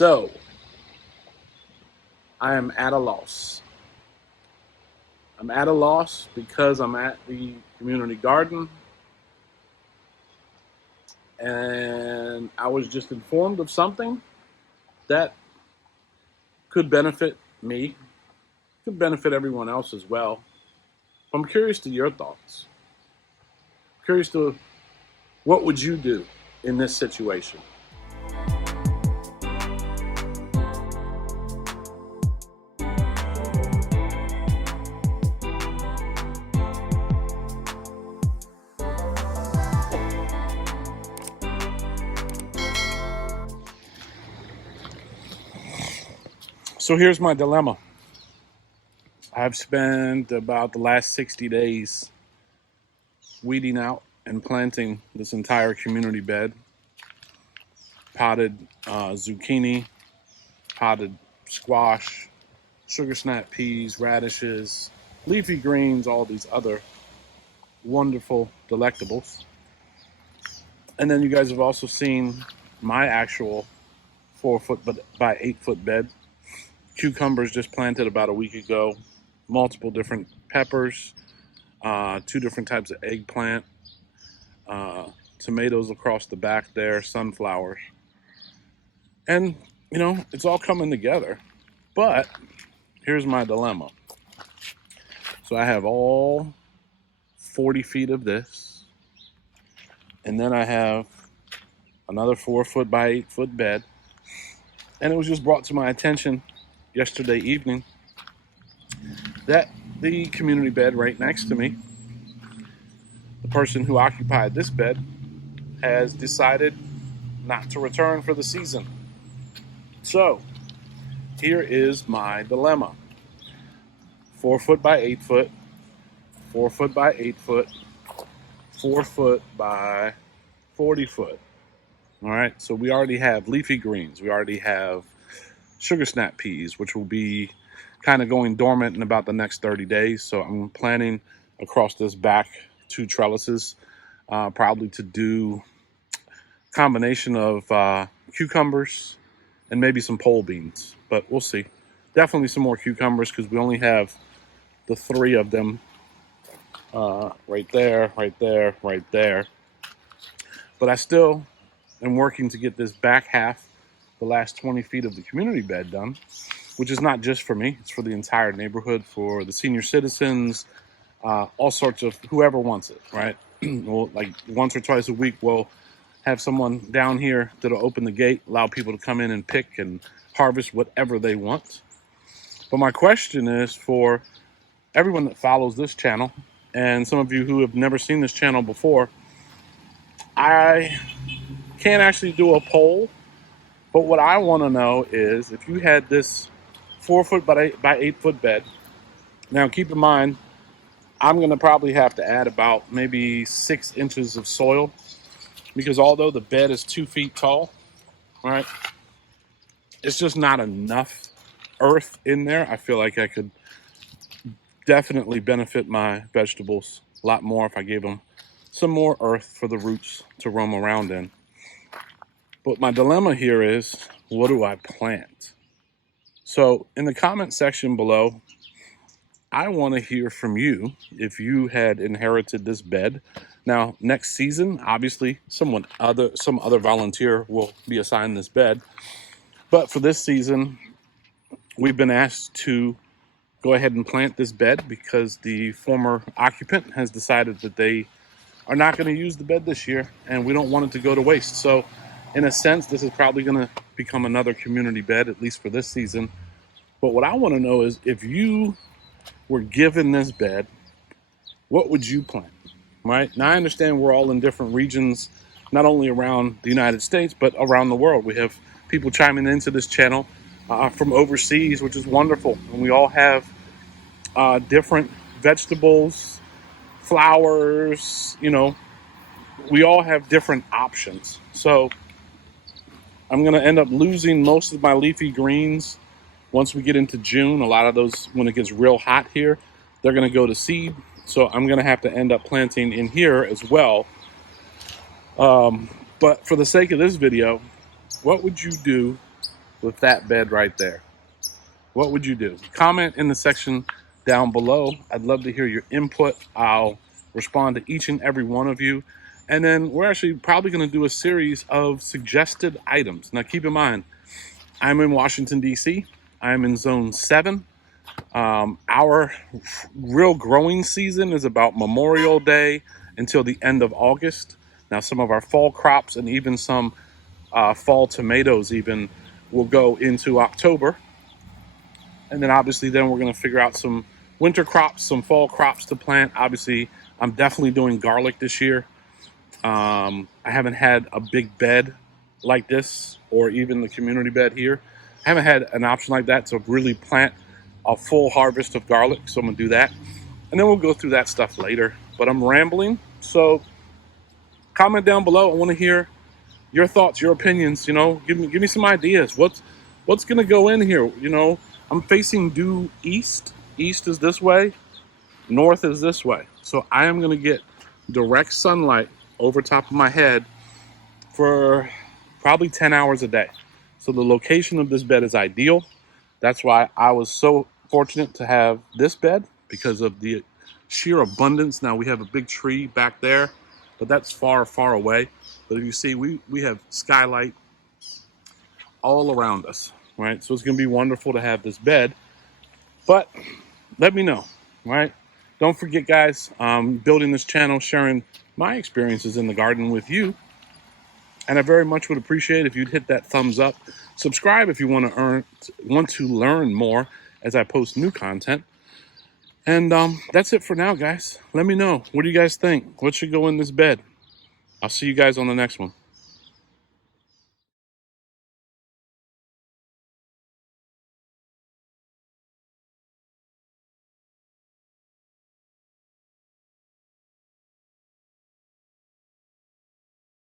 So, I am at a loss. I'm at a loss because I'm at the community garden and I was just informed of something that could benefit me, could benefit everyone else as well. I'm curious to your thoughts. Curious to what would you do in this situation? So here's my dilemma. I've spent about the last 60 days weeding out and planting this entire community bed. Potted zucchini, potted squash, sugar snap peas, radishes, leafy greens, all these other wonderful delectables. And then you guys have also seen my actual 4-foot by 8-foot bed. Cucumbers just planted about a week ago, multiple different peppers, 2 different types of eggplant, tomatoes across the back there, sunflowers. And, it's all coming together. But here's my dilemma. So I have all 40 feet of this, and then I have another 4-foot by 8-foot bed. And it was just brought to my attention yesterday evening that the community bed right next to me, the person who occupied this bed, has decided not to return for the season. So here is my dilemma. 4-foot by 8-foot, 4-foot by 8-foot, 4-foot by 40-foot. All right, so we already have leafy greens. We already have sugar snap peas, which will be kind of going dormant in about the next 30 days. So I'm planning across this back 2 trellises, probably to do a combination of cucumbers and maybe some pole beans, but we'll see. Definitely some more cucumbers because we only have the 3 of them right there, right there, right there. But I still am working to get this back half, the last 20 feet of the community bed done, which is not just for me. It's for the entire neighborhood, for the senior citizens, all sorts of whoever wants it, right? Well, like once or twice a week, we'll have someone down here that'll open the gate, allow people to come in and pick and harvest whatever they want. But my question is for everyone that follows this channel, and some of you who have never seen this channel before, I can't actually do a poll, but what I want to know is if you had this 4-foot by 8-foot bed. Now keep in mind, I'm going to probably have to add about maybe 6 inches of soil because although the bed is 2 feet tall, right, it's just not enough earth in there. I feel like I could definitely benefit my vegetables a lot more if I gave them some more earth for the roots to roam around in. But my dilemma here is, what do I plant? So in the comment section below, I want to hear from you if you had inherited this bed. Now, next season, obviously, some other volunteer will be assigned this bed. But for this season, we've been asked to go ahead and plant this bed because the former occupant has decided that they are not going to use the bed this year, and we don't want it to go to waste. So in a sense, this is probably going to become another community bed, at least for this season. But what I want to know is if you were given this bed, what would you plant, right? Now, I understand we're all in different regions, not only around the United States, but around the world. We have people chiming into this channel from overseas, which is wonderful. And we all have different vegetables, flowers, we all have different options. So I'm going to end up losing most of my leafy greens once we get into June. A lot of those, when it gets real hot here, they're going to go to seed. So I'm going to have to end up planting in here as well. But for the sake of this video, what would you do with that bed right there? What would you do? Comment in the section down below. I'd love to hear your input. I'll respond to each and every one of you. And then we're actually probably going to do a series of suggested items. Now, keep in mind, I'm in Washington, D.C. I'm in zone 7. Our real growing season is about Memorial Day until the end of August. Now, some of our fall crops and even some fall tomatoes even will go into October. And then obviously then we're going to figure out some winter crops, some fall crops to plant. Obviously, I'm definitely doing garlic this year. I haven't had a big bed like this, or even the community bed here. I haven't had an option like that to really plant a full harvest of garlic, so I'm gonna do that. And then we'll go through that stuff later. But I'm rambling, so comment down below. I want to hear your thoughts, your opinions. You know, give me some ideas. What's gonna go in here? You know, I'm facing due east. East is this way. North is this way. So I am gonna get direct sunlight over top of my head for probably 10 hours a day. So the location of this bed is ideal. That's why I was so fortunate to have this bed, because of the sheer abundance. Now we have a big tree back there, but that's far, far away. But if you see, we have skylight all around us, right? So it's gonna be wonderful to have this bed. But let me know, right? Don't forget, guys, building this channel, sharing my experiences in the garden with you. And I very much would appreciate if you'd hit that thumbs up. Subscribe if you want to learn more as I post new content. And that's it for now, guys. Let me know. What do you guys think? What should go in this bed? I'll see you guys on the next one.